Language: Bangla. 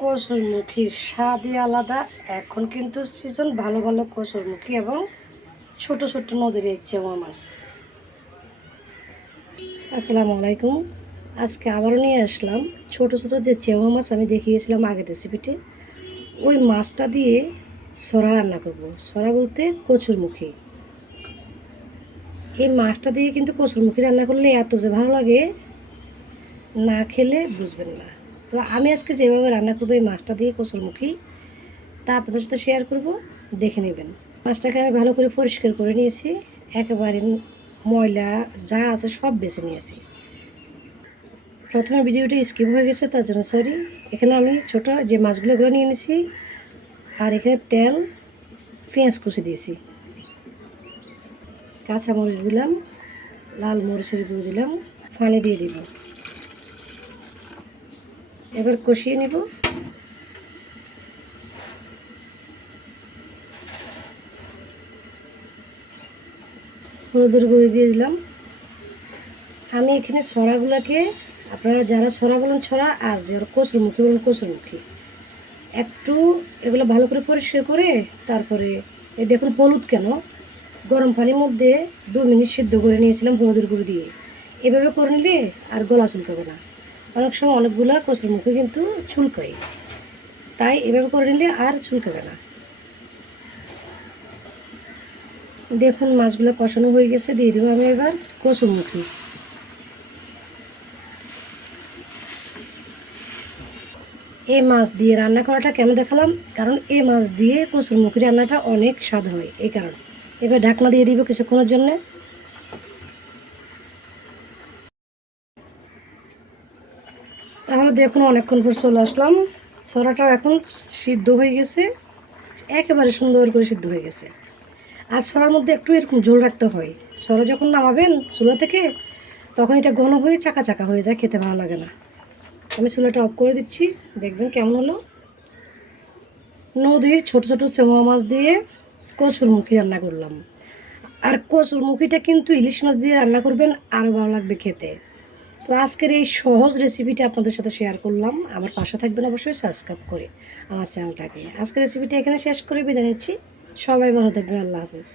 কসুরমুখীর স্বাদই আলাদা। এখন কিন্তু সিজন ভালো ভালো কসুরমুখী এবং ছোট ছোট নদীর এই চেওয়া মাছ। আসসালামু আলাইকুম। আজকে আবারও নিয়ে আসলাম ছোট ছোট যে চেওয়া মাছ আমি দেখিয়েছিলাম আগের রেসিপিতে ওই মাছটা দিয়ে সরা রান্না করব। সরা বলতে কচুরমুখী এই মাছটা দিয়ে কিন্তু কচুরমুখী রান্না করলে এত যে ভালো লাগে, না খেলে বুঝবেন না। তো আমি আজকে যেভাবে রান্না করব এই মাছটা দিয়ে কচুরমুখী তা আপনাদের সাথে শেয়ার করব, দেখে নেবেন। মাছটাকে আমি ভালো করে পরিষ্কার করে নিয়েছি, একেবারে ময়লা যা আছে সব বেছে নিয়েছি। প্রথমে ভিডিওটা স্কিপ হয়ে গেছে, তার জন্য সরি এখানে আমি ছোট যে মাছগুলো ওগুলো নিয়ে নিয়েছি, আর এখানে তেল, পেঁয়াজ কুচি দিয়েছি। কাঁচা মরিচ দিলাম, লাল মরিচের গুঁড়ো দিলাম, পানি দিয়ে দিব। এবার কষিয়ে নিব। হলুদের গুঁড়ি দিয়ে দিলাম। আমি এখানে ছড়াগুলোকে আপনারা যারা ছড়া বলেন ছড়া আর যারা কচুরমুখী বলেন কচুরমুখী। একটু এগুলো ভালো করে পরিষ্কার করে, তারপরে এই দেখুন হলুদ কেন? গরম পানির মধ্যে দু মিনিট সিদ্ধ করে নিয়েছিলাম হলুদের গুঁড়ো দিয়ে। এভাবে করে নিলে আর গলা চুলকাবে না। অনেক সময় অনেকগুলো কচুর মুখে কিন্তু চুলকায়। তাই এভাবে করে নিলে আর চুলকাবে না। দেখুন, মাছগুলো কষানো হয়ে গেছে। দিয়ে দেবো আমি এবার কচুর মুখী। এই মাছ দিয়ে রান্না করাটা কেন দেখালাম? কারণ এই মাছ দিয়ে কচুর মুখী রান্নাটা অনেক স্বাদ হয় এই কারণে। এবার ঢাকনা দিয়ে দিব কিছুক্ষণের জন্যে। তাহলে দেখুন, অনেকক্ষণ পর চলে আসলাম। ছড়াটাও এখন সিদ্ধ হয়ে গেছে। একেবারে সুন্দর করে সিদ্ধ হয়ে গেছে। আর ছড়ার মধ্যে একটু এরকম ঝোল রাখতে হয়। ছড়া যখন নামাবেন চুলা থেকে, তখন এটা ঘন হয়ে চাকা চাকা হয়ে যায়, খেতে ভালো লাগে না। আমি চুলাটা অফ করে দিচ্ছি, দেখবেন কেমন হলো। নদীর ছোট ছোট চেমা মাছ দিয়ে কচুর মুখী রান্না করলাম। আর কচুর মুখিটা কিন্তু ইলিশ মাছ দিয়ে রান্না করবেন আরও ভালো লাগবে খেতে। তো আজকের এই সহজ রেসিপিটা আপনাদের সাথে শেয়ার করলাম। আমার পাশে থাকবেন অবশ্যই সাবস্ক্রাইব করে আমার চ্যানেলটাকে আজকের রেসিপিটা এখানে শেষ করে বিদায় নিচ্ছি। সবাই ভালো থাকবেন। আল্লাহ হাফেজ।